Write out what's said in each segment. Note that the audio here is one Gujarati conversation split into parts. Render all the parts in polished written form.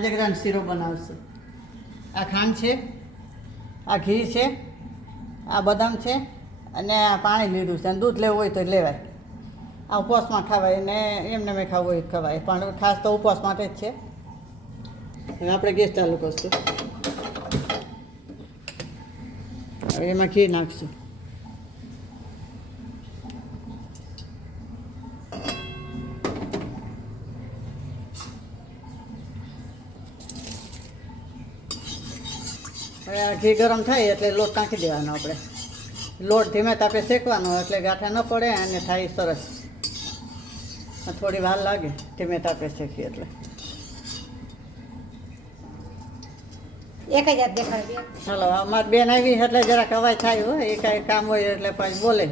રાજગરાનો શીરો બનાવશું. આ ખાંડ છે, આ ઘી છે, આ બદામ છે અને આ પાણી લીધું છે. અને દૂધ લેવું હોય તો લેવાય. આ ઉપવાસમાં ખવાય ને એમને મેં ખાવું હોય તો ખવાય, પણ ખાસ તો ઉપવાસ માટે જ છે. હવે આપણે ગેસ ચાલુ કરશું. હવે એમાં ઘી નાખશું. હવે આ ઘી ગરમ થાય એટલે લોટ નાખી દેવાનો. આપણે લોટ ધીમે તાપે શેકવાનો એટલે ગાંઠા ન પડે અને થાય સરસ. થોડી વાર લાગે ધીમે તાપે શેકીએ એટલે. એક જ હાથ દેખાડી દે. ચાલો અમારી બેન આવી એટલે જરાક અવાજ થાય હોય, એ કાંઈ કામ હોય એટલે પાછી બોલે.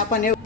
આપણને એવું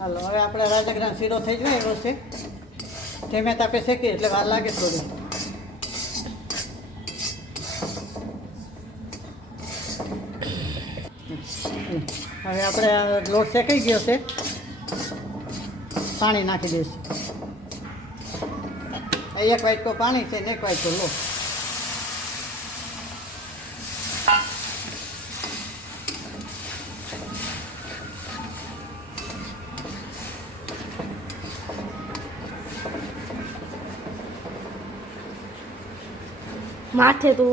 હાલો હવે આપણે રાજગરાનો શીરો થઈ જાય એવો છે. ધીમે તાપે શેકીએ એટલે વાર લાગે થોડી. હવે આપણે આ લોટ શેકાઈ ગયો છે, પાણી નાખી દઈશું. એક વાટકો પાણી છે ને એક વાટકો લોટ. માથે તો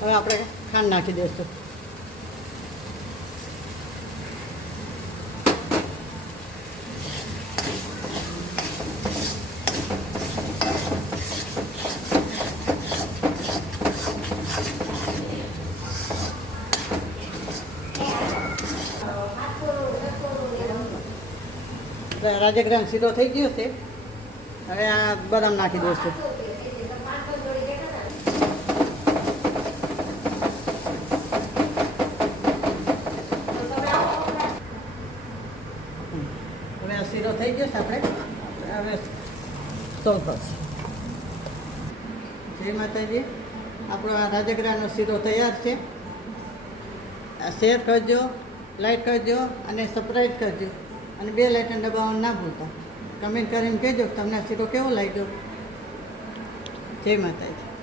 હવે આપણે ખાંડ નાખી દઈશું. રાજગરાનો શીરો થઈ ગયો છે. હવે આ બદામ નાખી દઈશું. હવે આ શીરો થઈ ગયો છે. આપણે હવે સોલ કરશું. જય માતાજી. આપણો આ રાજગરાનો શીરો તૈયાર છે. શેર કરજો, લાઈક કરજો અને સબસ્ક્રાઈબ કરજો. અને બે લાઇકન દબાવવાનું ના ભૂલતા. કમેન્ટ કરીને કહેજો તમને શીરો કેવો લાગ્યો. જય માતાજી.